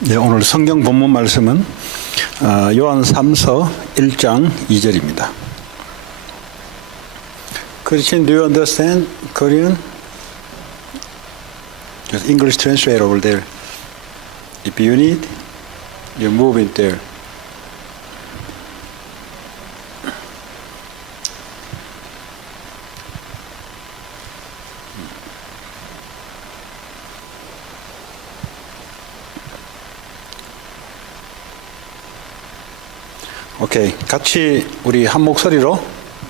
네, 오늘 성경 본문 말씀은 요한 3서 1장 2절입니다. Christian, do you understand Korean? Just English translate over there. If you need, you move it there. 오케이, 같이 우리 한 목소리로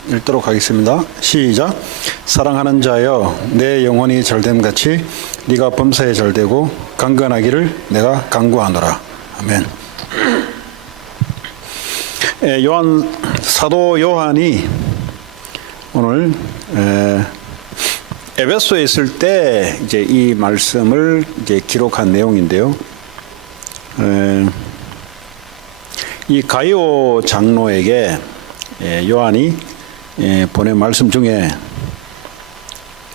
읽도록 하겠습니다. 시작. 사랑하는 자여, 내 영혼이 잘됨 같이 네가 범사에 잘되고 강건하기를 내가 간구하노라. 아멘. 사도 요한이 오늘 에베소에 있을 때 이제 이 말씀을 이제 기록한 내용인데요. 이 가이오 장로에게 요한이 보낸 말씀 중에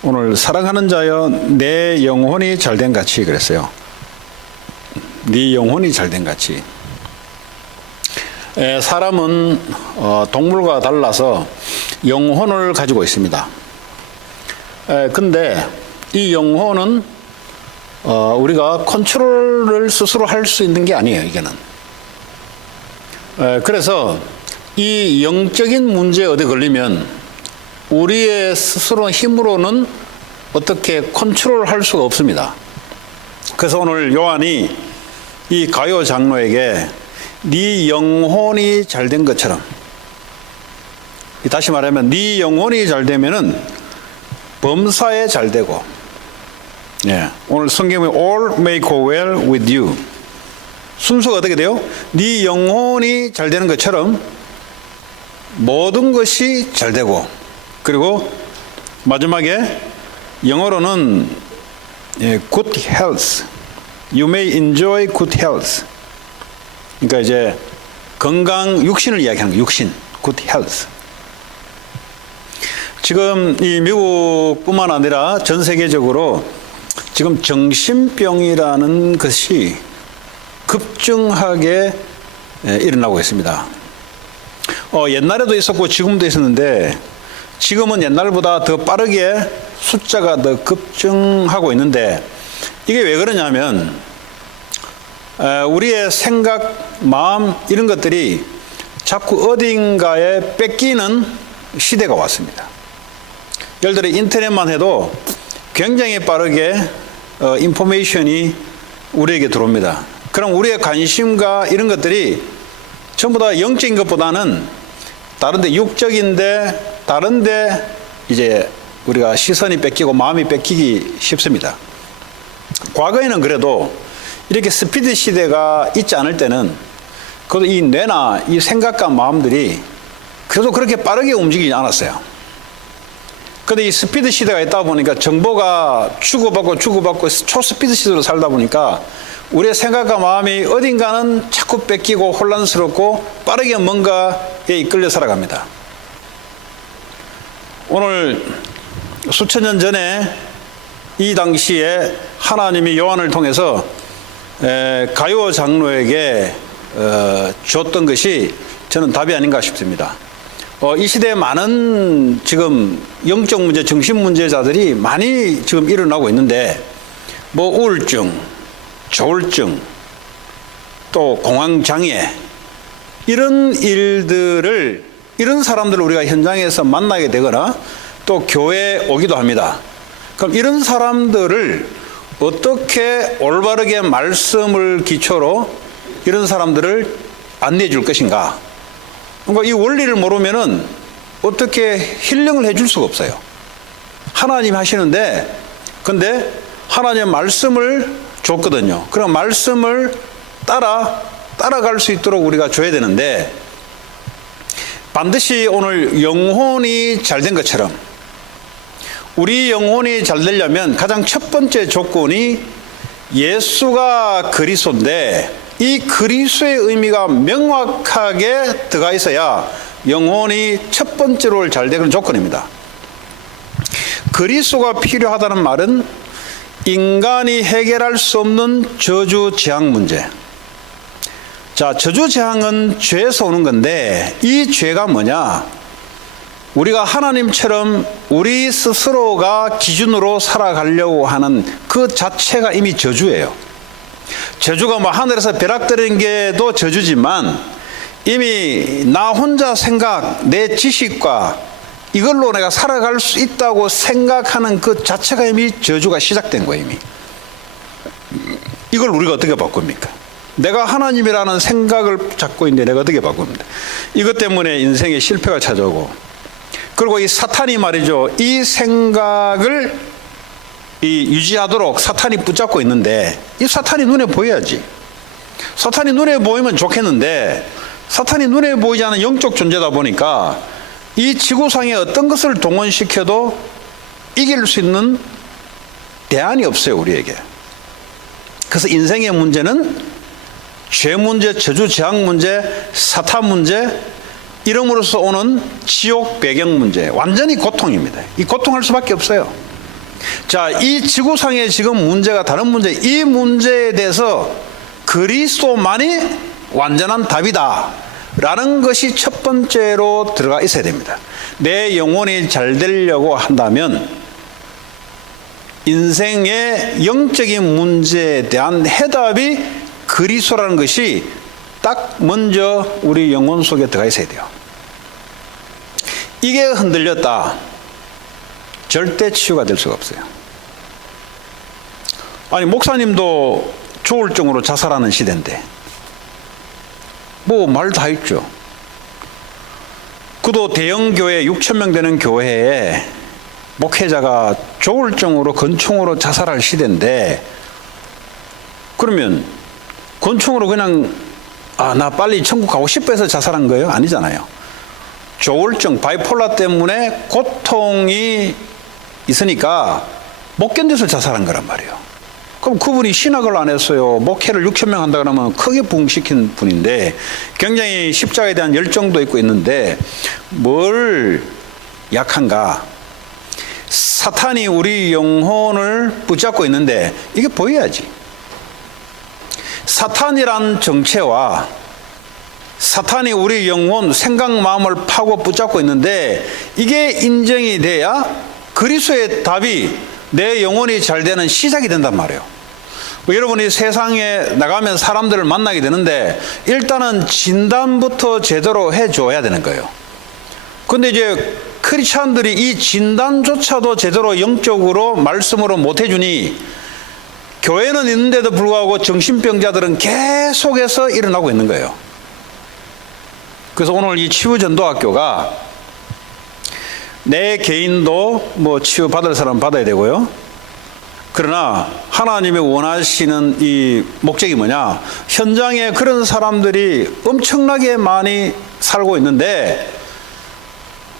오늘 사랑하는 자여 내 영혼이 잘된 같이 그랬어요. 네 영혼이 잘된 같이. 사람은 동물과 달라서 영혼을 가지고 있습니다. 근데 이 영혼은 우리가 컨트롤을 스스로 할 수 있는 게 아니에요. 이게는. 그래서 이 영적인 문제에 어디 걸리면 우리의 스스로 힘으로는 어떻게 컨트롤할 수가 없습니다. 그래서 오늘 요한이 이 가요 장로에게 네 영혼이 잘된 것처럼, 다시 말하면 네 영혼이 잘되면은 범사에 잘되고, 오늘 성경에 all may go well with you. 순서가 어떻게 돼요? 네 영혼이 잘 되는 것처럼 모든 것이 잘 되고, 그리고 마지막에 영어로는 good health. You may enjoy good health. 그러니까 이제 건강, 육신을 이야기하는 거예요. 육신, good health. 지금 이 미국뿐만 아니라 전 세계적으로 지금 정신병이라는 것이 급증하게 일어나고 있습니다. 옛날에도 있었고 지금도 있었는데 지금은 옛날보다 더 빠르게 숫자가 더 급증하고 있는데 이게 왜 그러냐면 우리의 생각, 마음 이런 것들이 자꾸 어딘가에 뺏기는 시대가 왔습니다. 예를 들어 인터넷만 해도 굉장히 빠르게 인포메이션이 우리에게 들어옵니다. 그럼 우리의 관심과 이런 것들이 전부 다 영적인 것보다는 다른데 육적인데 다른데 이제 우리가 시선이 뺏기고 마음이 뺏기기 쉽습니다. 과거에는 그래도 이렇게 스피드 시대가 있지 않을 때는 그래도 이 뇌나 이 생각과 마음들이 그래도 그렇게 빠르게 움직이지 않았어요. 그런데 이 스피드 시대가 있다 보니까 정보가 주고받고 초스피드 시대로 살다 보니까 우리의 생각과 마음이 어딘가는 자꾸 뺏기고 혼란스럽고 빠르게 뭔가에 이끌려 살아갑니다. 오늘 수천 년 전에 이 당시에 하나님이 요한을 통해서 가요 장로에게 줬던 것이 저는 답이 아닌가 싶습니다. 이 시대에 많은 지금 영적 문제, 정신 문제자들이 많이 지금 일어나고 있는데 뭐 우울증, 조울증, 또 공황장애 이런 일들을 이런 사람들을 우리가 현장에서 만나게 되거나 또 교회에 오기도 합니다. 그럼 이런 사람들을 어떻게 올바르게 말씀을 기초로 이런 사람들을 안내해 줄 것인가? 그러니까 이 원리를 모르면은 어떻게 힐링을 해줄 수가 없어요. 하나님 하시는데, 근데 하나님의 말씀을 줬거든요. 그럼 말씀을 따라갈 수 있도록 우리가 줘야 되는데 반드시 오늘 영혼이 잘된 것처럼 우리 영혼이 잘 되려면 가장 첫 번째 조건이 예수가 그리스도인데 이 그리스도의 의미가 명확하게 들어가 있어야 영혼이 첫 번째로 잘 되는 조건입니다. 그리스도가 필요하다는 말은 인간이 해결할 수 없는 저주 재앙 문제, 자, 저주재앙은 죄에서 오는 건데 이 죄가 뭐냐? 우리가 하나님처럼 우리 스스로가 기준으로 살아가려고 하는 그 자체가 이미 저주예요. 저주가 뭐 하늘에서 벼락 떨어진 게도 저주지만 이미 나 혼자 생각, 내 지식과 이걸로 내가 살아갈 수 있다고 생각하는 그 자체가 이미 저주가 시작된 거예요, 이미. 이걸 우리가 어떻게 바꿉니까? 내가 하나님이라는 생각을 갖고 있는데 내가 어떻게 바꿉니까? 이것 때문에 인생에 실패가 찾아오고, 그리고 이 사탄이 말이죠, 이 생각을 유지하도록 사탄이 붙잡고 있는데, 이 사탄이 눈에 보여야지. 사탄이 눈에 보이면 좋겠는데, 사탄이 눈에 보이지 않는 영적 존재다 보니까 이 지구상에 어떤 것을 동원시켜도 이길 수 있는 대안이 없어요, 우리에게. 그래서 인생의 문제는 죄 문제, 저주, 재앙 문제, 사탄 문제, 이름으로써 오는 지옥 배경 문제, 완전히 고통입니다. 이 고통할 수밖에 없어요. 자, 이 지구상에 지금 문제가 다른 문제, 이 문제에 대해서 그리스도만이 완전한 답이다 라는 것이 첫 번째로 들어가 있어야 됩니다. 내 영혼이 잘 되려고 한다면 인생의 영적인 문제에 대한 해답이 그리스도라는 것이 딱 먼저 우리 영혼 속에 들어가 있어야 돼요. 이게 흔들렸다, 절대 치유가 될 수가 없어요. 아니, 목사님도 조울증으로 자살하는 시대인데 뭐 말 다 있죠. 그도 대형 교회 6,000명 되는 교회에 목회자가 조울증으로 건총으로 자살할 시대인데, 그러면 건총으로 그냥 나 빨리 천국 가고 싶어 해서 자살한 거예요? 아니잖아요. 조울증, 바이폴라 때문에 고통이 있으니까 못 견뎌서 자살한 거란 말이에요. 그럼 그분이 신학을 안 했어요. 목회를 6,000명 한다 그러면 크게 부흥시킨 분인데 굉장히 십자가에 대한 열정도 있고 있는데 뭘 약한가? 사탄이 우리 영혼을 붙잡고 있는데 이게 보여야지. 사탄이란 정체와 사탄이 우리 영혼, 생각, 마음을 파고 붙잡고 있는데 이게 인정이 돼야 그리스도의 답이 내 영혼이 잘 되는 시작이 된단 말이에요. 여러분이 세상에 나가면 사람들을 만나게 되는데 일단은 진단부터 제대로 해줘야 되는 거예요. 근데 이제 크리스찬들이 이 진단조차도 제대로 영적으로 말씀으로 못 해주니 교회는 있는데도 불구하고 정신병자들은 계속해서 일어나고 있는 거예요. 그래서 오늘 이 치유전도학교가 내 개인도 뭐 치유받을 사람 받아야 되고요. 그러나 하나님이 원하시는 이 목적이 뭐냐? 현장에 그런 사람들이 엄청나게 많이 살고 있는데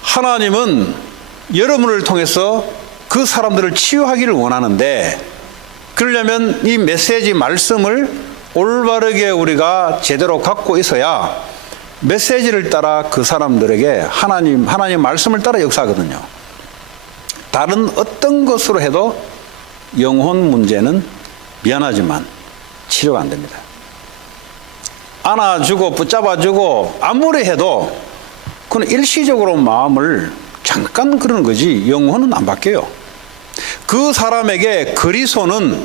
하나님은 여러분을 통해서 그 사람들을 치유하기를 원하는데, 그러려면 이 메시지 말씀을 올바르게 우리가 제대로 갖고 있어야 메시지를 따라 그 사람들에게 하나님 말씀을 따라 역사하거든요. 다른 어떤 것으로 해도 영혼 문제는 미안하지만 치료가 안 됩니다. 안아주고 붙잡아주고 아무리 해도 그건 일시적으로 마음을 잠깐 그러는 거지 영혼은 안 바뀌어요. 그 사람에게 그리스도는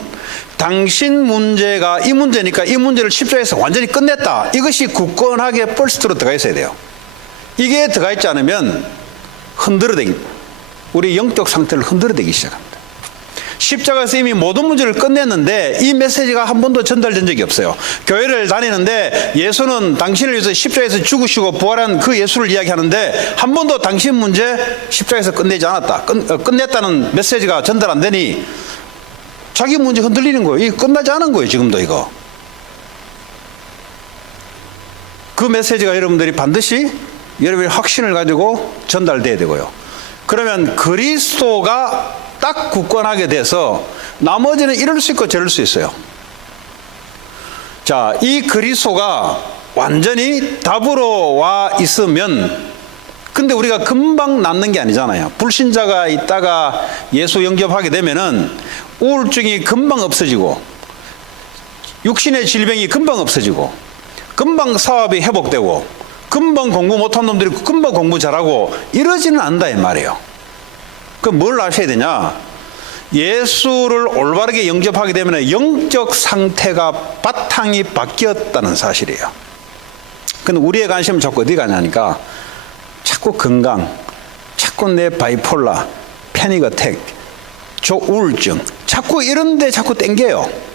당신 문제가 이 문제니까 이 문제를 십자가에서 완전히 끝냈다, 이것이 굳건하게 퍼스트로 들어가 있어야 돼요. 이게 들어가 있지 않으면 우리 영적 상태를 흔들어대기 시작합니다. 십자가에서 이미 모든 문제를 끝냈는데 이 메시지가 한 번도 전달된 적이 없어요. 교회를 다니는데 예수는 당신을 위해서 십자가에서 죽으시고 부활한 그 예수를 이야기하는데 한 번도 당신 문제 십자가에서 끝내지 않았다, 끝냈다는 메시지가 전달 안 되니 자기 문제 흔들리는 거예요. 이게 끝나지 않은 거예요, 지금도 이거. 그 메시지가 여러분들이 반드시 여러분의 확신을 가지고 전달돼야 되고요. 그러면 그리스도가 딱 굳건하게 돼서 나머지는 이럴 수 있고 저럴 수 있어요. 자, 이 그리스도가 완전히 답으로 와 있으면, 근데 우리가 금방 낫는 게 아니잖아요. 불신자가 있다가 예수 영접하게 되면은 우울증이 금방 없어지고 육신의 질병이 금방 없어지고 금방 사업이 회복되고 금방 공부 못한 놈들이 금방 공부 잘하고 이러지는 않는다 이 말이에요. 그럼 뭘 아셔야 되냐? 예수를 올바르게 영접하게 되면 영적 상태가 바탕이 바뀌었다는 사실이에요. 근데 우리의 관심은 자꾸 어디 가냐니까 자꾸 건강, 자꾸 내 바이폴라, 패닉어택, 우울증, 자꾸 이런 데 자꾸 땡겨요.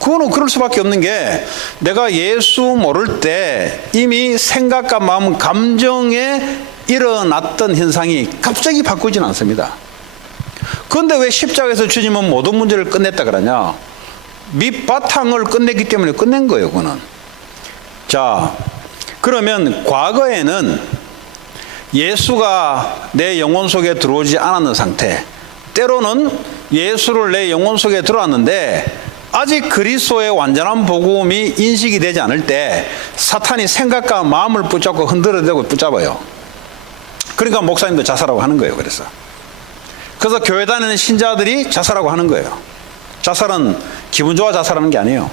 그거는 그럴 수밖에 없는 게 내가 예수 모를 때 이미 생각과 마음, 감정에 일어났던 현상이 갑자기 바꾸지는 않습니다. 그런데 왜 십자가에서 주님은 모든 문제를 끝냈다 그러냐? 밑바탕을 끝냈기 때문에 끝낸 거예요, 그거는. 자, 그러면 과거에는 예수가 내 영혼 속에 들어오지 않았는 상태, 때로는 예수를 내 영혼 속에 들어왔는데 아직 그리스도의 완전한 복음이 인식이 되지 않을 때 사탄이 생각과 마음을 붙잡고 흔들어대고 붙잡아요. 그러니까 목사님도 자살하고 하는 거예요. 그래서 교회 다니는 신자들이 자살하고 하는 거예요. 자살은 기분 좋아 자살하는 게 아니에요.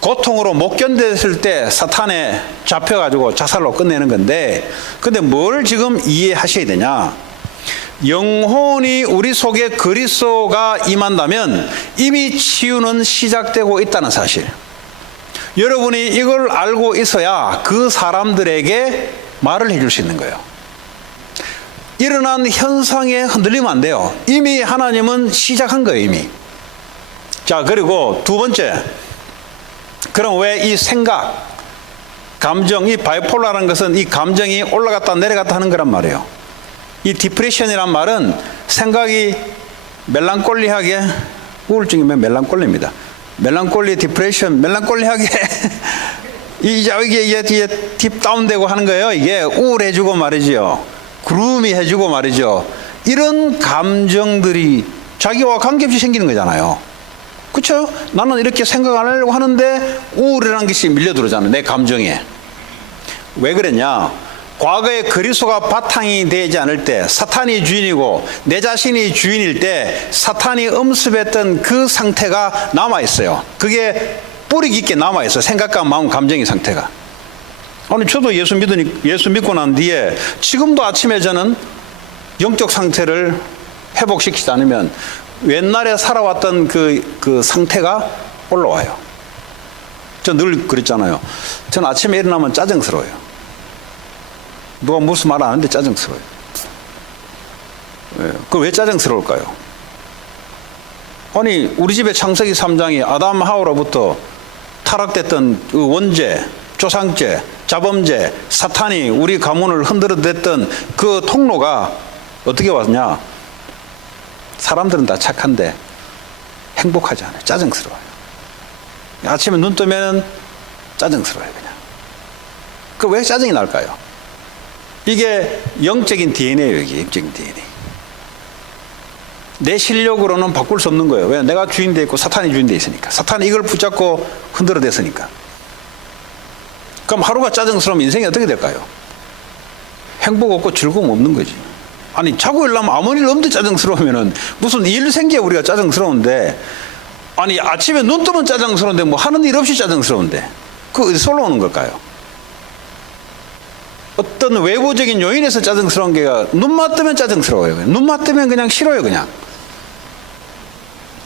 고통으로 못 견뎠을 때 사탄에 잡혀가지고 자살로 끝내는 건데, 근데 뭘 지금 이해하셔야 되냐? 영혼이 우리 속에 그리스도가 임한다면 이미 치유는 시작되고 있다는 사실. 여러분이 이걸 알고 있어야 그 사람들에게 말을 해줄 수 있는 거예요. 일어난 현상에 흔들리면 안 돼요. 이미 하나님은 시작한 거예요, 이미. 자, 그리고 두 번째. 그럼 왜 이 생각, 감정, 이 바이폴라라는 것은 이 감정이 올라갔다 내려갔다 하는 거란 말이에요. 이 디프레션이란 말은 생각이 멜랑콜리하게, 우울증이면 멜랑콜리입니다. 멜랑콜리, 디프레션, 멜랑콜리하게 이게 딥 다운되고 하는 거예요. 이게 우울해지고 말이죠. 그루미 해주고 말이죠. 이런 감정들이 자기와 관계없이 생기는 거잖아요. 그렇죠? 나는 이렇게 생각 안 하려고 하는데 우울이라는 것이 밀려들어오잖아요. 내 감정에. 왜 그랬냐? 과거에 그리스도가 바탕이 되지 않을 때, 사탄이 주인이고 내 자신이 주인일 때 사탄이 엄습했던 그 상태가 남아있어요. 그게 뿌리 깊게 남아있어요. 생각과 마음, 감정의 상태가. 아니, 저도 예수 믿고 난 뒤에 지금도 아침에 저는 영적 상태를 회복시키지 않으면 옛날에 살아왔던 그 상태가 올라와요. 저 늘 그랬잖아요. 저는 아침에 일어나면 짜증스러워요. 누가 무슨 말 안 하는데 짜증스러워요. 그 왜 짜증스러울까요? 아니, 우리 집의 창세기 3장이 아담 하와로부터 타락됐던 그 원죄, 조상죄, 자범죄, 사탄이 우리 가문을 흔들어댔던 그 통로가 어떻게 왔냐? 사람들은 다 착한데 행복하지 않아요. 짜증스러워요. 아침에 눈 뜨면 짜증스러워요, 그냥. 그 왜 짜증이 날까요? 이게 영적인 DNA예요, 이게 영적인 DNA. 내 실력으로는 바꿀 수 없는 거예요. 왜? 내가 주인 돼 있고 사탄이 주인 돼 있으니까. 사탄이 이걸 붙잡고 흔들어댔으니까. 그럼 하루가 짜증스러우면 인생이 어떻게 될까요? 행복 없고 즐거움 없는 거지. 아니, 자고 일어나면 아무 일 없는데 짜증스러우면은 무슨 일 생기야 우리가 짜증스러운데, 아니, 아침에 눈 뜨면 짜증스러운데 뭐 하는 일 없이 짜증스러운데, 그거 어디서 올라오는 걸까요? 어떤 외부적인 요인에서 짜증스러운 게 눈만 뜨면 짜증스러워요. 눈만 뜨면 그냥 싫어요, 그냥.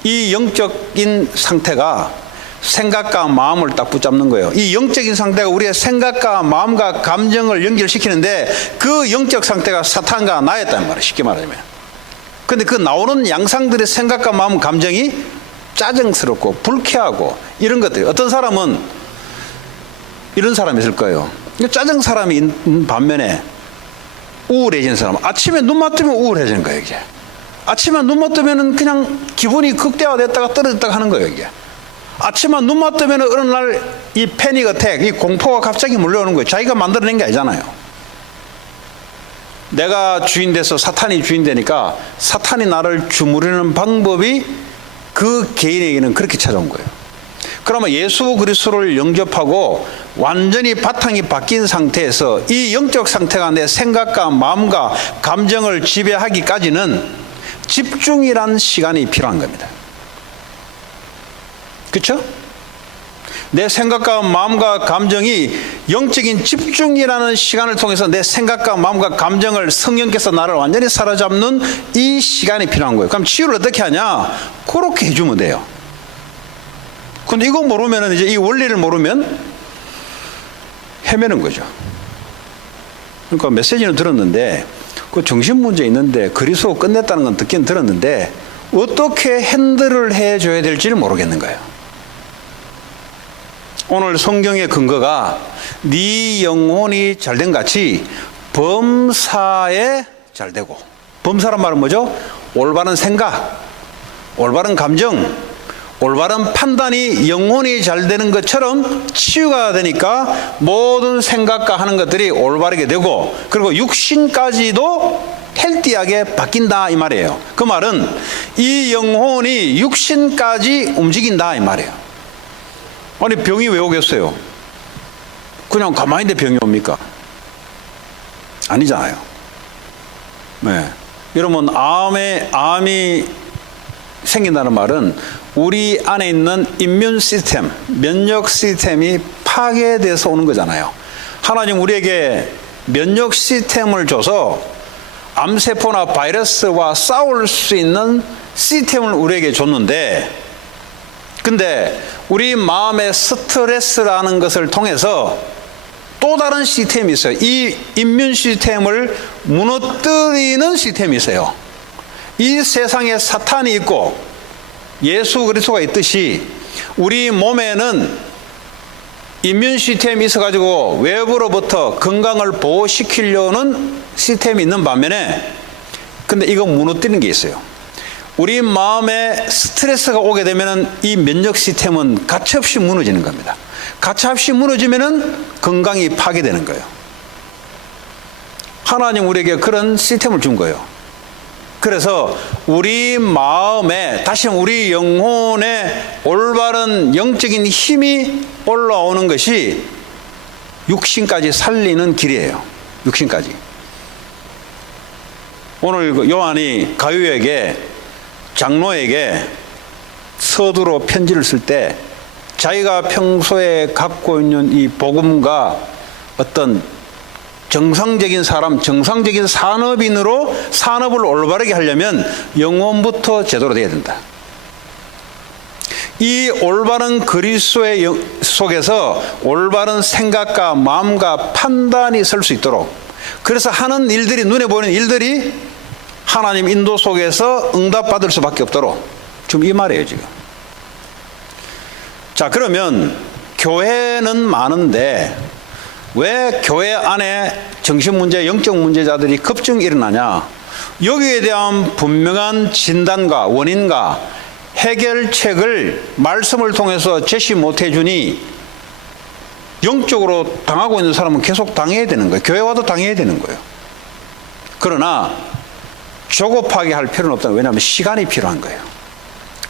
이 영적인 상태가 생각과 마음을 딱 붙잡는 거예요. 이 영적인 상태가 우리의 생각과 마음과 감정을 연결시키는데 그 영적 상태가 사탄과 나였단 말이에요, 쉽게 말하면. 근데 그 나오는 양상들의 생각과 마음, 감정이 짜증스럽고 불쾌하고 이런 것들이, 어떤 사람은 이런 사람이 있을 거예요. 짜증 사람이 있는 반면에 우울해지는 사람, 아침에 눈만 뜨면 우울해지는 거예요, 이게. 아침에 눈만 뜨면 그냥 기분이 극대화됐다가 떨어졌다가 하는 거예요, 이게. 아침에 눈만 뜨면 어느 날 이 패닉 어택, 이 공포가 갑자기 몰려오는 거예요. 자기가 만들어낸 게 아니잖아요. 내가 주인 돼서 사탄이 주인 되니까 사탄이 나를 주무르는 방법이 그 개인에게는 그렇게 찾아온 거예요. 그러면 예수 그리스도를 영접하고 완전히 바탕이 바뀐 상태에서 이 영적 상태가 내 생각과 마음과 감정을 지배하기까지는 집중이란 시간이 필요한 겁니다. 그렇죠? 내 생각과 마음과 감정이 영적인 집중이라는 시간을 통해서 내 생각과 마음과 감정을 성령께서 나를 완전히 사로잡는 이 시간이 필요한 거예요. 그럼 치유를 어떻게 하냐? 그렇게 해주면 돼요. 근데 이거 모르면, 이제 이 원리를 모르면 헤매는 거죠. 그러니까 메시지는 들었는데, 그 정신 문제 있는데 그리스도 끝냈다는 건 듣긴 들었는데 어떻게 핸들을 해줘야 될지를 모르겠는 거예요. 오늘 성경의 근거가 네 영혼이 잘된 같이 범사에 잘되고, 범사란 말은 뭐죠? 올바른 생각, 올바른 감정, 올바른 판단이 영혼이 잘 되는 것처럼 치유가 되니까 모든 생각과 하는 것들이 올바르게 되고, 그리고 육신까지도 헬티하게 바뀐다 이 말이에요. 그 말은 이 영혼이 육신까지 움직인다 이 말이에요. 아니 병이 왜 오겠어요? 그냥 가만히 있는데 병이 옵니까? 아니잖아요. 네. 여러분 암이 생긴다는 말은 우리 안에 있는 이뮨 시스템, 면역 시스템이 파괴돼서 오는 거잖아요. 하나님 우리에게 면역 시스템을 줘서 암세포나 바이러스와 싸울 수 있는 시스템을 우리에게 줬는데, 근데 우리 마음의 스트레스라는 것을 통해서 또 다른 시스템이 있어요. 이 이뮨 시스템을 무너뜨리는 시스템이 있어요. 이 세상에 사탄이 있고 예수 그리스도가 있듯이 우리 몸에는 이뮨 시스템이 있어가지고 외부로부터 건강을 보호시키려는 시스템이 있는 반면에, 근데 이거 무너뜨리는 게 있어요. 우리 마음에 스트레스가 오게 되면은 이 면역 시스템은 가차없이 무너지는 겁니다. 가차없이 무너지면은 건강이 파괴되는 거예요. 하나님 우리에게 그런 시스템을 준 거예요. 그래서 우리 마음에, 다시 우리 영혼에 올바른 영적인 힘이 올라오는 것이 육신까지 살리는 길이에요. 육신까지. 오늘 요한이 가룟에게, 장로에게 서두로 편지를 쓸 때 자기가 평소에 갖고 있는 이 복음과 어떤 정상적인 사람, 정상적인 산업인으로 산업을 올바르게 하려면 영혼부터 제대로 돼야 된다. 이 올바른 그리스도의 속에서 올바른 생각과 마음과 판단이 설 수 있도록, 그래서 하는 일들이, 눈에 보이는 일들이 하나님 인도 속에서 응답받을 수밖에 없도록, 지금 이 말이에요 지금. 자, 그러면 교회는 많은데 왜 교회 안에 정신문제, 영적 문제자들이 급증 일어나냐? 여기에 대한 분명한 진단과 원인과 해결책을 말씀을 통해서 제시 못해 주니 영적으로 당하고 있는 사람은 계속 당해야 되는 거예요. 교회 와도 당해야 되는 거예요. 그러나 조급하게 할 필요는 없다. 왜냐하면 시간이 필요한 거예요.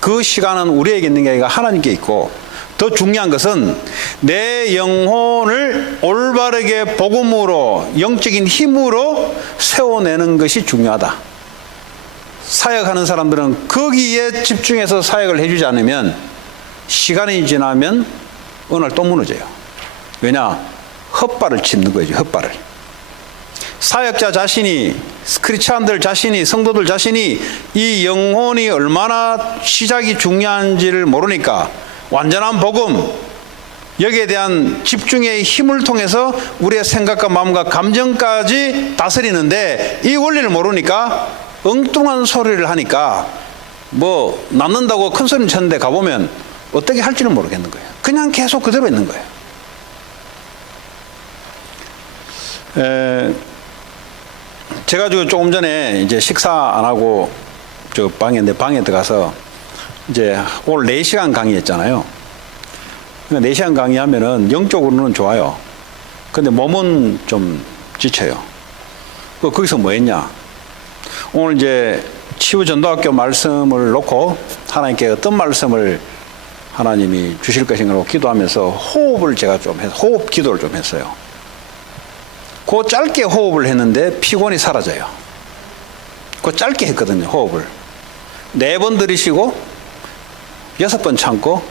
그 시간은 우리에게 있는 게 아니라 하나님께 있고, 더 중요한 것은 내 영혼을 올바르게 복음으로, 영적인 힘으로 세워내는 것이 중요하다. 사역하는 사람들은 거기에 집중해서 사역을 해주지 않으면 시간이 지나면 어느 날 또 무너져요. 왜냐? 헛발을 짚는 거죠. 헛발을. 사역자 자신이, 크리스찬들 자신이, 성도들 자신이 이 영혼이 얼마나 시작이 중요한지를 모르니까 완전한 복음, 여기에 대한 집중의 힘을 통해서 우리의 생각과 마음과 감정까지 다스리는데, 이 원리를 모르니까 엉뚱한 소리를 하니까 뭐 낫는다고 큰 소리를 쳤는데 가보면 어떻게 할지는 모르겠는 거예요. 그냥 계속 그대로 있는 거예요. 제가 조금 전에 이제 식사 안 하고 내 방에 들어가서 이제 오늘 4시간 강의했잖아요. 4시간 강의하면은 영적으로는 좋아요. 근데 몸은 좀 지쳐요. 거기서 뭐 했냐? 오늘 이제 치유전도학교 말씀을 놓고 하나님께 어떤 말씀을 하나님이 주실 것인가로 기도하면서 호흡을 제가 좀 해서 호흡 기도를 좀 했어요. 그 짧게 호흡을 했는데 피곤이 사라져요. 그 짧게 했거든요, 호흡을. 4번 들이쉬고 6번 참고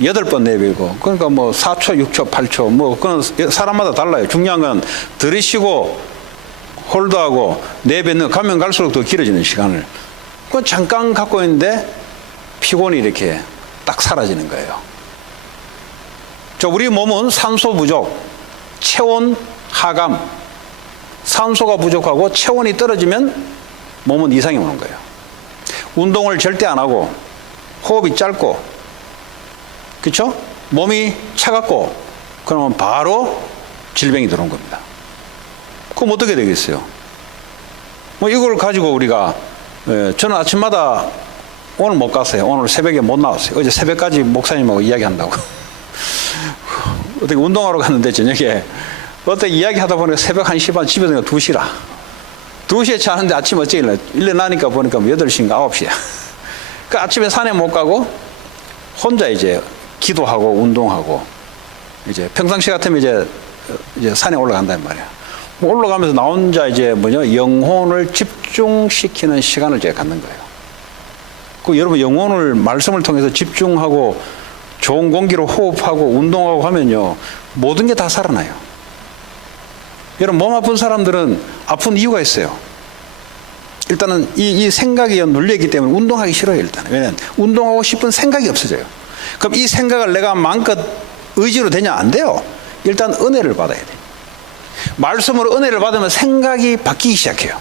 8번 내밀고, 그러니까 뭐 4초, 6초, 8초, 뭐, 그건 사람마다 달라요. 중요한 건 들이쉬고, 홀드하고, 내뱉는, 가면 갈수록 더 길어지는 시간을. 그건 잠깐 갖고 있는데, 피곤이 이렇게 딱 사라지는 거예요. 우리 몸은 산소 부족, 체온 하감, 산소가 부족하고 체온이 떨어지면 몸은 이상이 오는 거예요. 운동을 절대 안 하고, 호흡이 짧고, 그렇죠? 몸이 차갑고, 그러면 바로 질병이 들어온 겁니다. 그럼 어떻게 되겠어요? 뭐 이걸 가지고 우리가, 저는 아침마다 오늘 못 갔어요. 오늘 새벽에 못 나왔어요. 어제 새벽까지 목사님하고 이야기한다고. 어떻게 운동하러 갔는데 저녁에 어떻게 이야기하다 보니까 새벽 1시 반, 집에 들어가 2시라. 2시에 자는데 아침 어째 일어나니까 보니까 8시인가 9시야. 그 아침에 산에 못 가고 혼자 이제 기도하고 운동하고 이제 평상시 같으면 이제 산에 올라간단 말이야. 올라가면서 나 혼자 이제 영혼을 집중시키는 시간을 제가 갖는 거예요. 그 여러분 영혼을 말씀을 통해서 집중하고 좋은 공기로 호흡하고 운동하고 하면요 모든 게 다 살아나요. 여러분 몸 아픈 사람들은 아픈 이유가 있어요. 일단은 이 생각이 눌려있기 때문에 운동하기 싫어요. 일단은. 왜냐하면 운동하고 싶은 생각이 없어져요. 그럼 이 생각을 내가 마음껏 의지로 되냐? 안 돼요. 일단 은혜를 받아야 돼요. 말씀으로 은혜를 받으면 생각이 바뀌기 시작해요.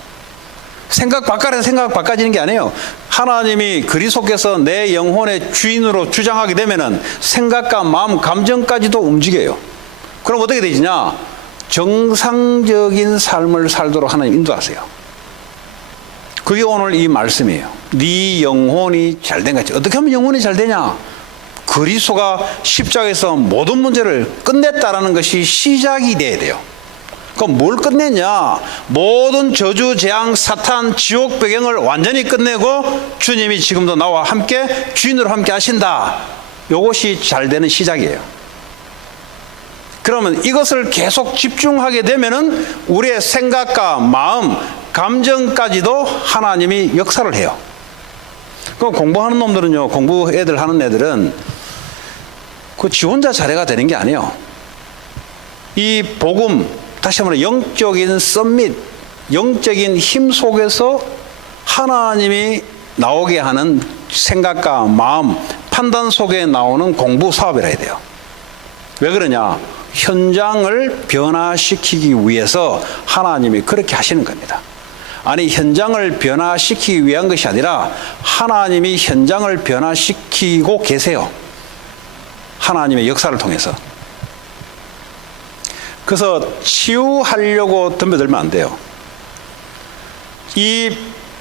생각 바꿔서 생각 바꿔지는 게 아니에요. 하나님이 그리스도께서 내 영혼의 주인으로 주장하게 되면은 생각과 마음, 감정까지도 움직여요. 그럼 어떻게 되지냐? 정상적인 삶을 살도록 하나님 인도하세요. 그게 오늘 이 말씀이에요. 네 영혼이 잘된 거지. 어떻게 하면 영혼이 잘 되냐? 그리스도가 십자가에서 모든 문제를 끝냈다라는 것이 시작이 돼야 돼요. 그럼 뭘 끝냈냐? 모든 저주, 재앙, 사탄, 지옥 배경을 완전히 끝내고 주님이 지금도 나와 함께 주인으로 함께 하신다. 이것이 잘 되는 시작이에요. 그러면 이것을 계속 집중하게 되면은 우리의 생각과 마음, 감정까지도 하나님이 역사를 해요. 그럼 공부하는 놈들은요, 공부 애들 하는 애들은 그 지 혼자 자래가 되는 게 아니에요. 이 복음, 다시 한번 영적인 썸밋, 영적인 힘 속에서 하나님이 나오게 하는 생각과 마음, 판단 속에 나오는 공부 사업이라 해야 돼요. 왜 그러냐? 현장을 변화시키기 위해서 하나님이 그렇게 하시는 겁니다. 아니, 현장을 변화시키기 위한 것이 아니라 하나님이 현장을 변화시키고 계세요. 하나님의 역사를 통해서. 그래서 치유하려고 덤벼들면 안 돼요. 이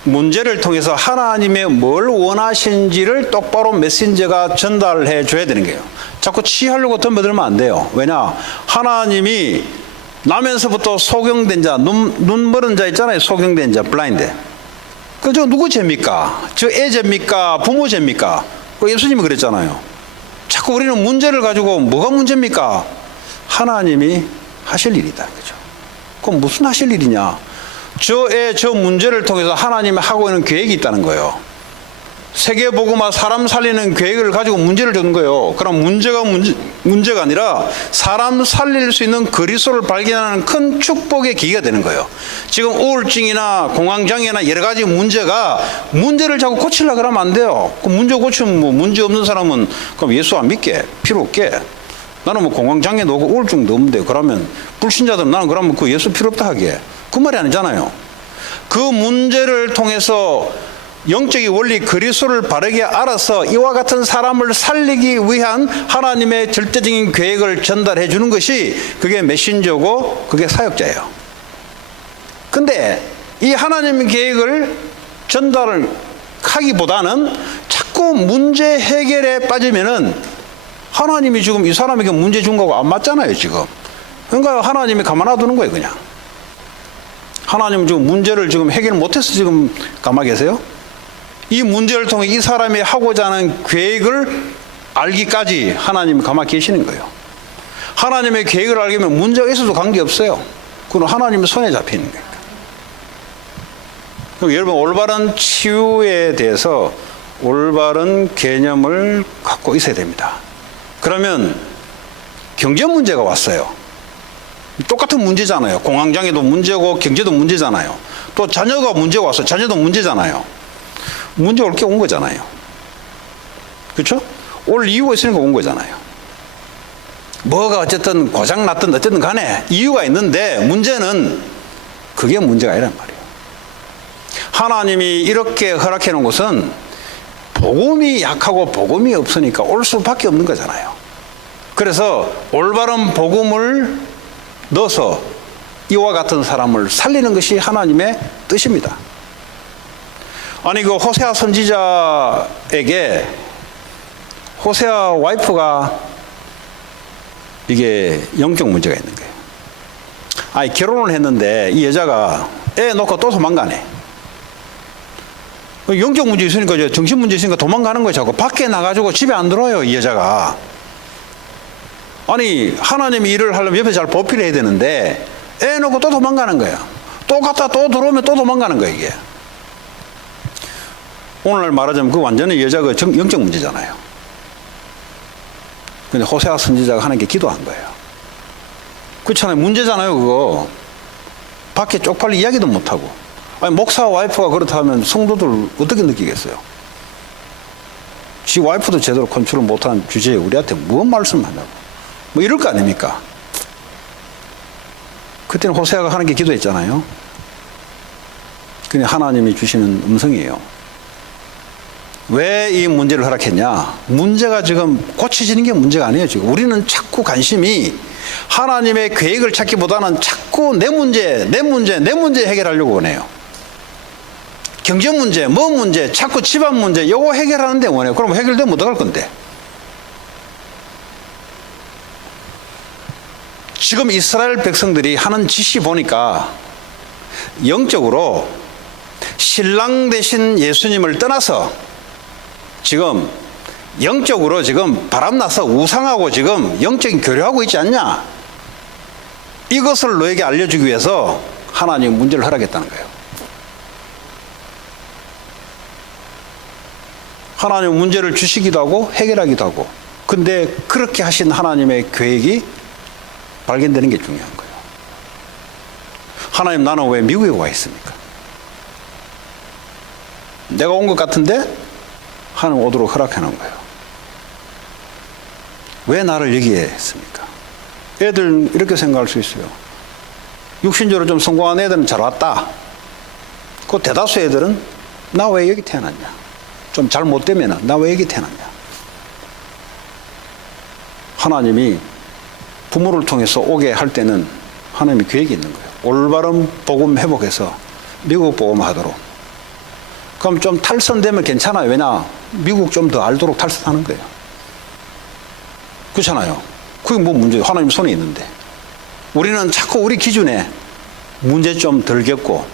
문제를 통해서 하나님의 뭘 원하시는지를 똑바로 메신저가 전달해 줘야 되는 거예요. 자꾸 치유하려고 덤벼들면 안 돼요. 왜냐? 하나님이 나면서부터 소경된 자, 눈 멀은 자 있잖아요. 소경된 자, 블라인드. 저 누구 죄입니까? 저 애 죄입니까? 부모 죄입니까? 예수님이 그랬잖아요. 자꾸 우리는 문제를 가지고 뭐가 문제입니까? 하나님이 하실 일이다. 그죠? 그럼 무슨 하실 일이냐? 저 문제를 통해서 하나님이 하고 있는 계획이 있다는 거예요. 세계복음화 사람 살리는 계획을 가지고 문제를 주는 거예요. 그럼 문제가 아니라 사람 살릴 수 있는 그리스도를 발견하는 큰 축복의 기회가 되는 거예요. 지금 우울증이나 공황장애나 여러 가지 문제를 자꾸 고치려고 그러면 안 돼요. 그 문제 고치면 뭐 문제 없는 사람은 그럼 예수 안 믿게? 필요 없게? 나는 뭐 공황장애도 없고 우울증도 없는데 그러면 불신자들은 나는 그러면 그 예수 필요 없다 하게. 그 말이 아니잖아요. 그 문제를 통해서 영적인 원리 그리스도를 바르게 알아서 이와 같은 사람을 살리기 위한 하나님의 절대적인 계획을 전달해 주는 것이 그게 메신저고 그게 사역자예요. 근데 이 하나님의 계획을 전달을 하기보다는 자꾸 문제 해결에 빠지면은 하나님이 지금 이 사람에게 문제 준 거하고 안 맞잖아요, 지금. 그러니까 하나님이 가만 놔두는 거예요, 그냥. 하나님은 지금 문제를 지금 해결 못해서 지금 가만히 계세요? 이 문제를 통해 이 사람이 하고자 하는 계획을 알기까지 하나님이 가만히 계시는 거예요. 하나님의 계획을 알기면 문제가 있어도 관계없어요. 그건 하나님의 손에 잡히는 거예요. 여러분, 올바른 치유에 대해서 올바른 개념을 갖고 있어야 됩니다. 그러면 경제 문제가 왔어요. 똑같은 문제잖아요. 공황장애도 문제고 경제도 문제잖아요. 또 자녀가 문제가 왔어요. 자녀도 문제잖아요. 문제 올 게 온 거잖아요. 그렇죠? 올 이유가 있으니까 온 거잖아요. 뭐가 어쨌든 고장났든 어쨌든 간에 이유가 있는데 문제는 그게 문제가 아니란 말이에요. 하나님이 이렇게 허락해 놓은 것은 복음이 약하고 복음이 없으니까 올 수밖에 없는 거잖아요. 그래서 올바른 복음을 넣어서 이와 같은 사람을 살리는 것이 하나님의 뜻입니다. 아니 그 호세아 선지자에게 호세아 와이프가 이게 영적 문제가 있는 거예요. 아니 결혼을 했는데 이 여자가 애 놓고 또 도망가네. 영적 문제 있으니까 정신 문제 있으니까 도망가는 거예요. 자꾸 밖에 나가지고 집에 안 들어와요 이 여자가. 아니 하나님이 일을 하려면 옆에 잘 보필해야 되는데 애 놓고 또 도망가는 거야. 또 갔다 또 들어오면 또 도망가는 거야 이게. 오늘날 말하자면 그 완전히 여자가 영적 문제잖아요. 근데 호세아 선지자가 하나님께 기도한 거예요. 그렇잖아요. 문제잖아요 그거. 밖에 쪽팔리 이야기도 못하고. 아니 목사 와이프가 그렇다면 성도들 어떻게 느끼겠어요? 지 와이프도 제대로 컨트롤 못하는 주제에 우리한테 무슨 말씀하냐고 뭐 이럴 거 아닙니까? 그때는 호세아가 하나님께 기도했잖아요. 근데 하나님이 주시는 음성이에요. 왜 이 문제를 허락했냐? 문제가 지금 고쳐지는 게 문제가 아니에요. 지금 우리는 자꾸 관심이 하나님의 계획을 찾기보다는 자꾸 내 문제 해결하려고 원해요. 경제 문제, 뭐 문제, 자꾸 집안 문제, 요거 해결하는데 원해요. 그럼 해결되면 어떡할 건데? 지금 이스라엘 백성들이 하는 짓이 보니까 영적으로 신랑 되신 예수님을 떠나서 지금 영적으로 지금 바람나서 우상하고 지금 영적인 교류하고 있지 않냐? 이것을 너에게 알려주기 위해서 하나님이 문제를 허락했다는 거예요. 하나님은 문제를 주시기도 하고 해결하기도 하고. 근데 그렇게 하신 하나님의 계획이 발견되는 게 중요한 거예요. 하나님 나는 왜 미국에 와 있습니까? 내가 온 것 같은데 하나님 오도록 허락해 놓은 거예요. 왜 나를 여기에 했습니까? 애들 이렇게 생각할 수 있어요. 육신적으로 좀 성공한 애들은 잘 왔다. 그 대다수 애들은 나 왜 여기 태어났냐? 좀 잘못되면 나 왜 여기 태어났냐? 하나님이 부모를 통해서 오게 할 때는 하나님의 계획이 있는 거예요. 올바른 복음 회복해서 미국 복음 하도록. 그럼 좀 탈선되면 괜찮아요. 왜냐? 미국 좀 더 알도록 탈선하는 거예요. 그렇잖아요. 그게 뭐 문제예요. 하나님 손에 있는데. 우리는 자꾸 우리 기준에 문제 좀 덜 겪고,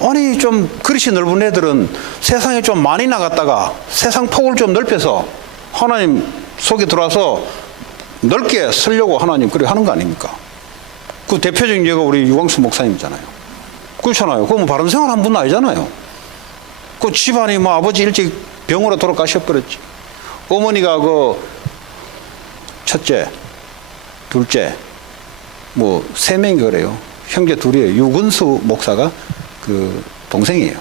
아니 좀 그릇이 넓은 애들은 세상에 좀 많이 나갔다가 세상 폭을 좀 넓혀서 하나님 속에 들어와서 넓게 쓰려고 하나님 그래 하는 거 아닙니까? 그 대표적인 예가 우리 유광수 목사님이잖아요. 그렇잖아요. 그건 뭐 바른 생활 한 분 아니잖아요. 그 집안이 뭐 아버지 일찍 병으로 돌아가셔버렸지. 어머니가 그 첫째, 둘째, 뭐 세 명이 그래요. 형제 둘이에요. 유근수 목사가 그 동생이에요.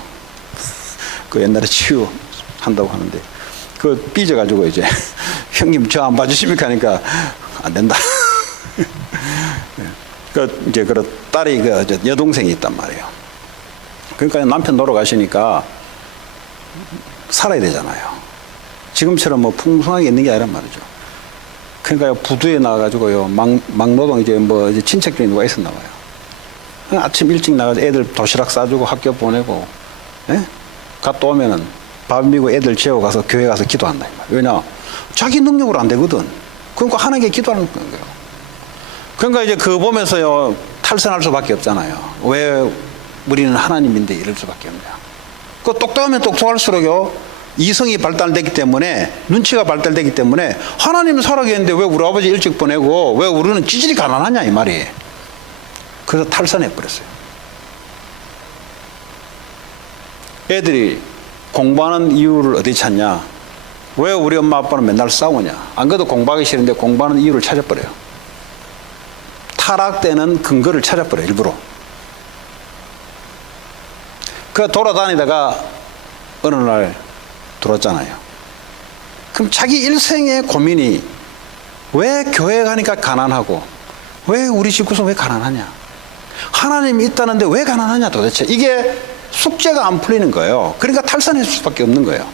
그 옛날에 치유한다고 하는데 그 삐져가지고 이제 형님 저 안 봐주십니까 하니까 안 된다. 그 이제 그 딸이 그 여동생이 있단 말이에요. 그러니까 남편 돌아가시니까 살아야 되잖아요. 지금처럼 뭐 풍성하게 있는 게 아니란 말이죠. 그러니까 부두에 나가가지고요 막노동 이제 뭐 이제 친척 중에 누가 있었나 봐요. 아침 일찍 나가서 애들 도시락 싸주고 학교 보내고, 예? 갔다 오면은 밥 미고 애들 재워 가서 교회 가서 기도한다. 왜냐? 자기 능력으로 안 되거든. 그러니까 하나님께 기도하는 거예요. 그러니까 이제 그거 보면서요 탈선할 수밖에 없잖아요. 왜 우리는 하나님인데 이럴 수밖에 없냐? 그 똑똑하면 똑똑할수록요 이성이 발달되기 때문에 눈치가 발달되기 때문에 하나님은 살아계는데 왜 우리 아버지 일찍 보내고 왜 우리는 찌질이 가난하냐 이 말이. 그래서 탈선해 버렸어요. 애들이 공부하는 이유를 어디 찾냐? 왜 우리 엄마 아빠는 맨날 싸우냐? 안 그래도 공부하기 싫은데 공부하는 이유를 찾아버려요. 타락되는 근거를 찾아버려요, 일부러. 그 돌아다니다가 어느 날 들었잖아요. 그럼 자기 일생의 고민이 왜 교회 가니까 가난하고 왜 우리 집구석 왜 가난하냐? 하나님이 있다는데 왜 가난하냐 도대체. 이게 숙제가 안 풀리는 거예요. 그러니까 탈선할 수밖에 없는 거예요.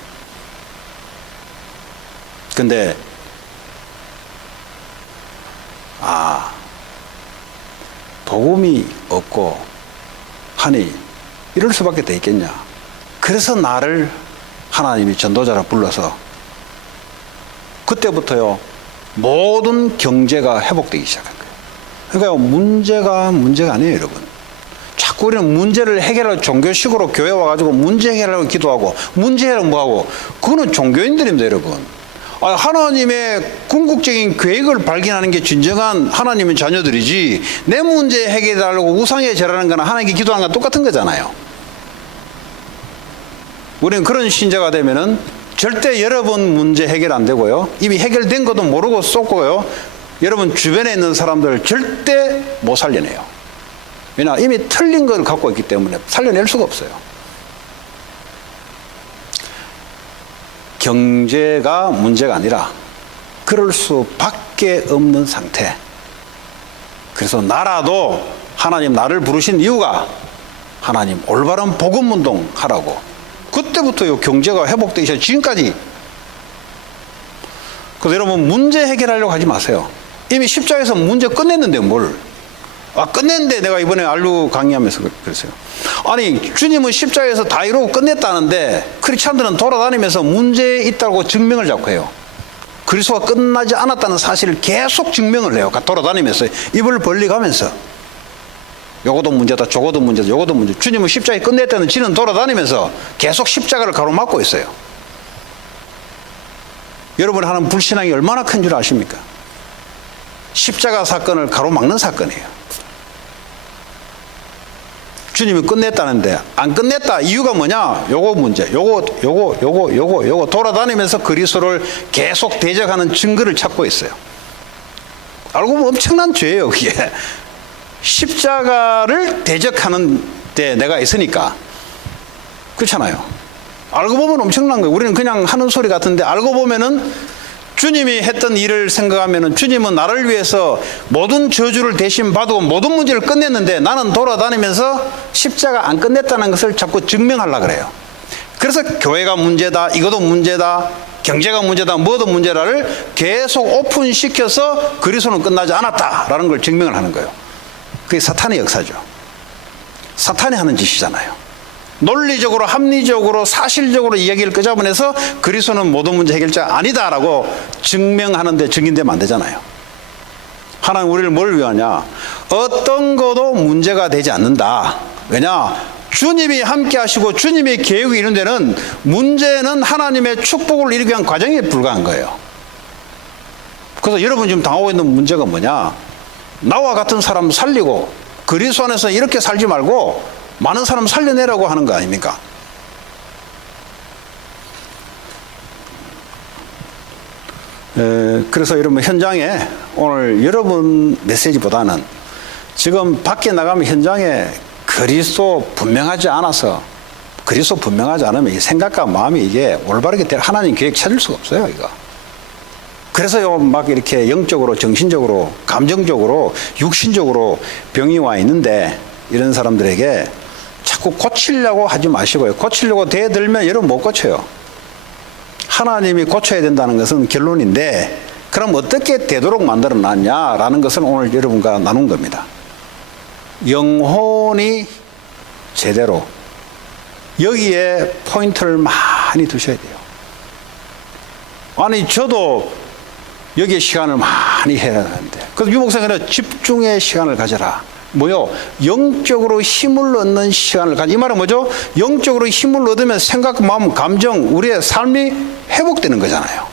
근데 복음이 없고 하니 이럴 수밖에 돼 있겠냐. 그래서 나를 하나님이 전도자라 불러서 그때부터요 모든 경제가 회복되기 시작한 거예요. 그러니까 문제가 아니에요, 여러분. 자꾸 우리는 문제를 해결할 종교식으로 교회 와가지고 문제 해결하려고 기도하고 문제 해결하고 뭐하고 그거는 종교인들입니다, 여러분. 하나님의 궁극적인 계획을 발견하는 게 진정한 하나님의 자녀들이지 내 문제 해결하려고 우상에 절하는 거나 하나님께 기도하는 건 똑같은 거잖아요. 우리는 그런 신자가 되면은 절대 여러분 문제 해결 안 되고요. 이미 해결된 것도 모르고 쏟고요. 여러분 주변에 있는 사람들 절대 못 살려내요. 왜냐? 이미 틀린 걸 갖고 있기 때문에 살려낼 수가 없어요. 경제가 문제가 아니라 그럴 수밖에 없는 상태. 그래서 나라도 하나님 나를 부르신 이유가 하나님 올바른 복음운동 하라고. 그때부터요 경제가 회복되기 시작. 지금까지. 그래서 여러분 문제 해결하려고 하지 마세요. 이미 십자가에서 문제 끝냈는데 뭘. 끝냈는데 내가 이번에 알루 강의하면서 그랬어요. 아니 주님은 십자가에서 다 이루고 끝냈다는데 크리스찬들은 돌아다니면서 문제 있다고 증명을 자꾸 해요. 그리스도가 끝나지 않았다는 사실을 계속 증명을 해요. 돌아다니면서 입을 벌리가면서 요것도 문제다 저것도 문제다 요것도 문제. 주님은 십자가에 끝냈다는 지는 돌아다니면서 계속 십자가를 가로막고 있어요. 여러분이 하는 불신앙이 얼마나 큰 줄 아십니까? 십자가 사건을 가로막는 사건이에요. 주님이 끝냈다는데 안 끝냈다. 이유가 뭐냐? 요거 문제. 요거 돌아다니면서 그리스도를 계속 대적하는 증거를 찾고 있어요. 알고 보면 엄청난 죄예요, 그게. 십자가를 대적하는 데 내가 있으니까. 그렇잖아요. 알고 보면 엄청난 거예요. 우리는 그냥 하는 소리 같은데 알고 보면은 주님이 했던 일을 생각하면은 주님은 나를 위해서 모든 저주를 대신 받고 모든 문제를 끝냈는데 나는 돌아다니면서 십자가 안 끝냈다는 것을 자꾸 증명하려고 그래요. 그래서 교회가 문제다, 이것도 문제다, 경제가 문제다, 뭐도 문제다를 계속 오픈시켜서 그리스도는 끝나지 않았다라는 걸 증명을 하는 거예요. 그게 사탄의 역사죠. 사탄이 하는 짓이잖아요. 논리적으로 합리적으로 사실적으로 이야기를 끄잡아내서 그리스도는 모든 문제 해결자 아니다라고 증명하는데 증인되면 안 되잖아요. 하나님 우리를 뭘 위하냐? 어떤 것도 문제가 되지 않는다. 왜냐? 주님이 함께 하시고 주님이 계획이 이룬 데는 문제는 하나님의 축복을 이루기 위한 과정에 불과한 거예요. 그래서 여러분 지금 당하고 있는 문제가 뭐냐? 나와 같은 사람 살리고 그리스도 안에서 이렇게 살지 말고 많은 사람 살려내라고 하는 거 아닙니까? 그래서 여러분 현장에 오늘 여러분 메시지보다는 지금 밖에 나가면 현장에 그리스도 분명하지 않아서 그리스도 분명하지 않으면 이 생각과 마음이 이게 올바르게 될 하나님 계획 찾을 수가 없어요, 이거. 그래서요 막 이렇게 영적으로 정신적으로 감정적으로 육신적으로 병이 와 있는데 이런 사람들에게 자꾸 고치려고 하지 마시고요. 고치려고 대들면 여러분 못 고쳐요. 하나님이 고쳐야 된다는 것은 결론인데 그럼 어떻게 되도록 만들어 놨냐라는 것을 오늘 여러분과 나눈 겁니다. 영혼이 제대로 여기에 포인트를 많이 두셔야 돼요. 아니 저도 여기에 시간을 많이 해야 하는데 그래서 유목사님은 집중의 시간을 가져라. 뭐요? 영적으로 힘을 얻는 시간을 가져. 이 말은 뭐죠? 영적으로 힘을 얻으면 생각, 마음, 감정, 우리의 삶이 회복되는 거잖아요.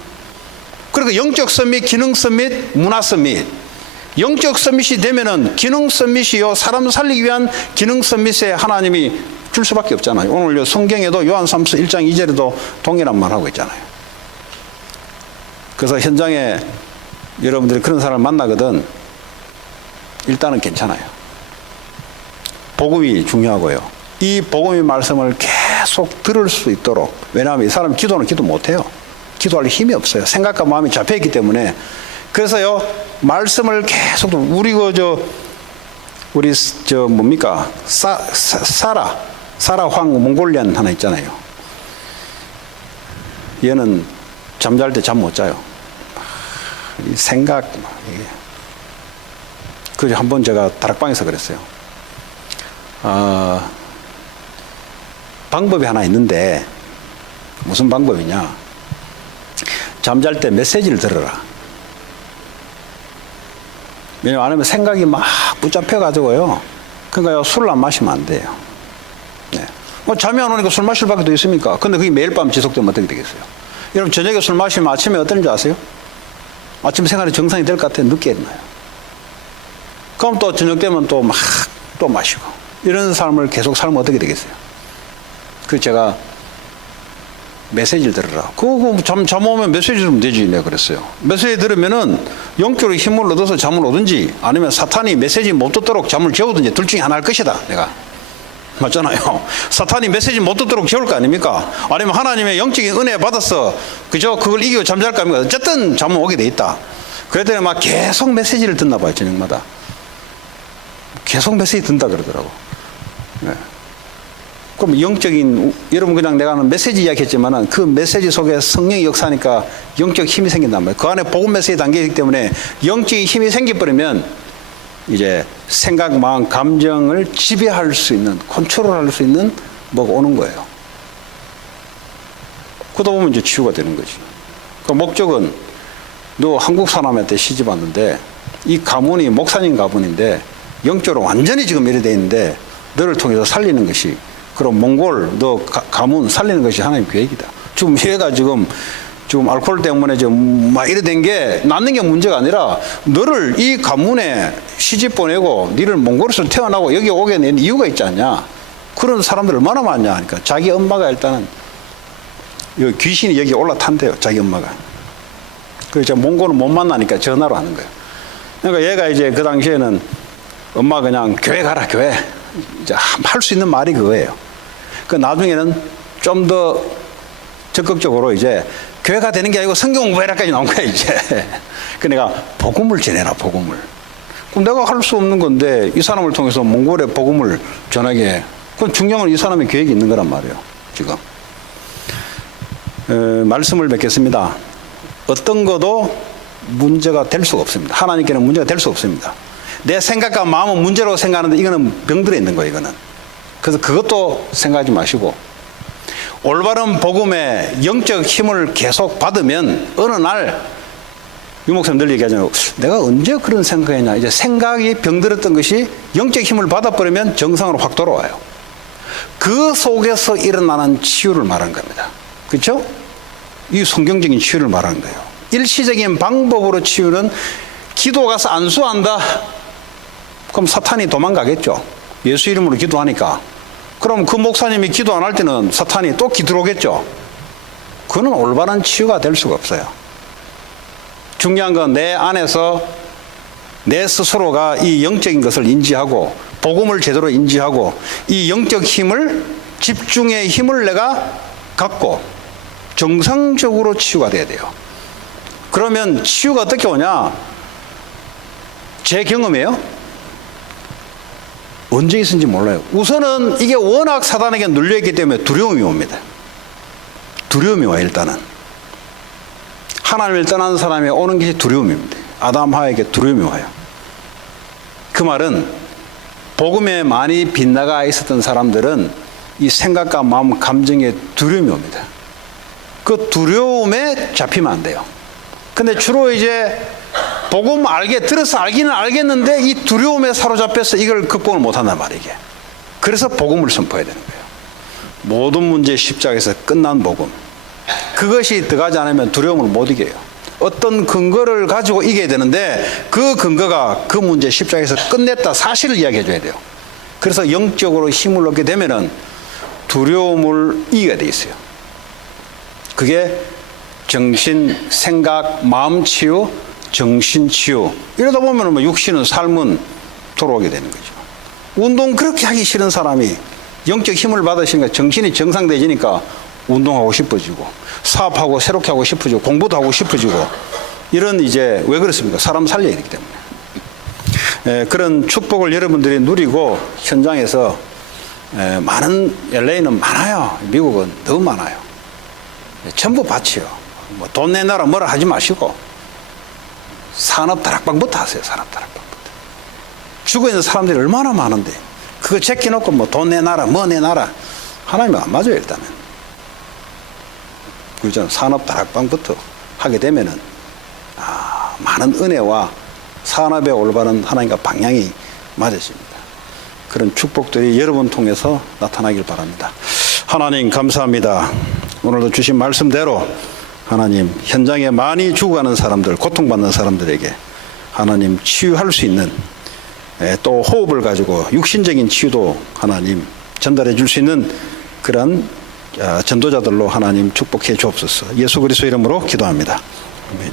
그러니까 영적 서밋, 기능 서밋, 문화 서밋. 영적 서밋이 되면은 기능 서밋이요 사람 살리기 위한 기능 서밋에 하나님이 줄 수밖에 없잖아요. 오늘 성경에도 요한 3서 1장 2절에도 동일한 말 하고 있잖아요. 그래서 현장에 여러분들이 그런 사람을 만나거든 일단은 괜찮아요. 복음이 중요하고요. 이 복음의 말씀을 계속 들을 수 있도록, 왜냐하면 이 사람 기도는 기도 못해요. 기도할 힘이 없어요. 생각과 마음이 잡혀있기 때문에. 그래서요, 말씀을 계속, 우리 뭡니까? 사라 황 몽골리안 하나 있잖아요. 얘는 잠잘 때 잠 못 자요. 이 생각, 그래서 한번 제가 다락방에서 그랬어요. 방법이 하나 있는데, 무슨 방법이냐? 잠잘 때 메시지를 들어라. 왜냐면 안 하면 생각이 막 붙잡혀가지고요. 그러니까 술을 안 마시면 안 돼요. 네. 잠이 안 오니까 술 마실 밖에 더 있습니까? 근데 그게 매일 밤 지속되면 어떻게 되겠어요? 여러분, 저녁에 술 마시면 아침에 어떤 줄 아세요? 아침 생활이 정상이 될 것 같아요. 늦게 일어나요. 그럼 또 저녁 되면 또 마시고. 이런 삶을 계속 살면 어떻게 되겠어요? 그 제가 메시지를 들으라. 그거 잠 오면 메시지 들으면 되지. 내가 그랬어요. 메시지 들으면은 영적으로 힘을 얻어서 잠을 오든지 아니면 사탄이 메시지 못 듣도록 잠을 재우든지 둘 중에 하나 할 것이다. 내가. 맞잖아요. 사탄이 메시지 못 듣도록 재울 거 아닙니까? 아니면 하나님의 영적인 은혜 받아서 그저 그걸 이기고 잠잘 거 아닙니까? 어쨌든 잠은 오게 돼 있다. 그랬더니 막 계속 메시지를 듣나 봐요. 저녁마다. 계속 메시지 듣는다 그러더라고. 네. 그럼 영적인, 여러분 그냥 내가 하는 메시지 이야기했지만은 그 메시지 속에 성령의 역사니까 영적 힘이 생긴단 말이에요. 그 안에 복음 메시지 담겨있기 때문에 영적인 힘이 생겨버리면 이제 생각, 마음, 감정을 지배할 수 있는, 컨트롤할 수 있는 뭐가 오는 거예요. 그러다 보면 이제 치유가 되는 거지. 그 목적은 너 한국 사람한테 시집 왔는데 이 가문이 목사님 가문인데 영적으로 완전히 지금 이래 돼 있는데 너를 통해서 살리는 것이, 그럼 몽골 너 가문 살리는 것이 하나님의 계획이다. 지금 얘가 지금 알코올 때문에 지금 막 이래 된 게 낳는 게 문제가 아니라 너를 이 가문에 시집 보내고 너를 몽골에서 태어나고 여기 오게 낸 이유가 있지 않냐. 그런 사람들 얼마나 많냐 하니까 자기 엄마가 일단은 여기 귀신이 여기 올라탄대요. 자기 엄마가. 그래서 몽골은 못 만나니까 전화로 하는 거예요. 그러니까 얘가 이제 그 당시에는 엄마 그냥 교회 가라 교회. 이제 할 수 있는 말이 그거예요. 그 나중에는 좀 더 적극적으로 이제 교회가 되는 게 아니고 성경 공부해라까지 나온 거야 이제. 그 내가 복음을 전해라 복음을. 그럼 내가 할 수 없는 건데 이 사람을 통해서 몽골에 복음을 전하게 해. 그건 중요한 건 이 사람의 계획이 있는 거란 말이에요 지금. 말씀을 맺겠습니다. 어떤 것도 문제가 될 수가 없습니다. 하나님께는 문제가 될 수 없습니다. 내 생각과 마음은 문제라고 생각하는데 이거는 병들어 있는 거예요 이거는. 그래서 그것도 생각하지 마시고 올바른 복음의 영적 힘을 계속 받으면 어느 날 유 목사님 늘 얘기하잖아요. 내가 언제 그런 생각했냐. 이제 생각이 병들었던 것이 영적 힘을 받아버리면 정상으로 확 돌아와요. 그 속에서 일어나는 치유를 말하는 겁니다. 그렇죠? 이 성경적인 치유를 말하는 거예요. 일시적인 방법으로 치유는 기도 가서 안수한다. 그럼 사탄이 도망가겠죠. 예수 이름으로 기도하니까. 그럼 그 목사님이 기도 안 할 때는 사탄이 또 기들어오겠죠. 그건 올바른 치유가 될 수가 없어요. 중요한 건 내 안에서 내 스스로가 이 영적인 것을 인지하고 복음을 제대로 인지하고 이 영적 힘을, 집중의 힘을 내가 갖고 정상적으로 치유가 돼야 돼요. 그러면 치유가 어떻게 오냐? 제 경험이에요. 언제 있었는지 몰라요. 우선은 이게 워낙 사단에게 눌려있기 때문에 두려움이 옵니다. 두려움이 와요 일단은. 하나님을 떠난 사람이 오는 것이 두려움입니다. 아담 하와에게 두려움이 와요. 그 말은 복음에 많이 빗나가 있었던 사람들은 이 생각과 마음, 감정에 두려움이 옵니다. 그 두려움에 잡히면 안 돼요. 근데 주로 이제 복음 들어서 알기는 알겠는데 이 두려움에 사로잡혀서 이걸 극복을 못한단 말이에요. 이게. 그래서 복음을 선포해야 되는 거예요. 모든 문제 십자가에서 끝난 복음. 그것이 들어가지 않으면 두려움을 못 이겨요. 어떤 근거를 가지고 이겨야 되는데 그 근거가 그 문제 십자가에서 끝냈다 사실을 이야기해 줘야 돼요. 그래서 영적으로 힘을 얻게 되면은 두려움을 이겨야 돼 있어요. 그게 정신, 생각, 마음 치유, 정신 치유. 이러다 보면 뭐 육신은 삶은 돌아오게 되는 거죠. 운동 그렇게 하기 싫은 사람이 영적 힘을 받으시니까 정신이 정상돼지니까 운동하고 싶어지고 사업하고 새롭게 하고 싶어지고 공부도 하고 싶어지고 이런 이제 왜 그렇습니까? 사람 살려야 되기 때문에. 그런 축복을 여러분들이 누리고 현장에서 많은 LA는 많아요. 미국은 너무 많아요. 전부 밭이요. 뭐 돈 내놔라 뭐라 하지 마시고 산업 다락방부터 하세요. 산업 다락방부터. 죽어있는 사람들이 얼마나 많은데 그거 제껴놓고 뭐 돈 내놔라 뭐 내놔라 하나님은 안 맞아요. 일단은 그렇잖아요. 산업 다락방부터 하게 되면은 많은 은혜와 산업의 올바른 하나님과 방향이 맞으십니다. 그런 축복들이 여러분 통해서 나타나길 바랍니다. 하나님 감사합니다. 오늘도 주신 말씀대로 하나님 현장에 많이 죽어가는 사람들, 고통받는 사람들에게 하나님 치유할 수 있는 또 호흡을 가지고 육신적인 치유도 하나님 전달해 줄 수 있는 그런 전도자들로 하나님 축복해 주옵소서. 예수 그리스도 이름으로 기도합니다. 아멘.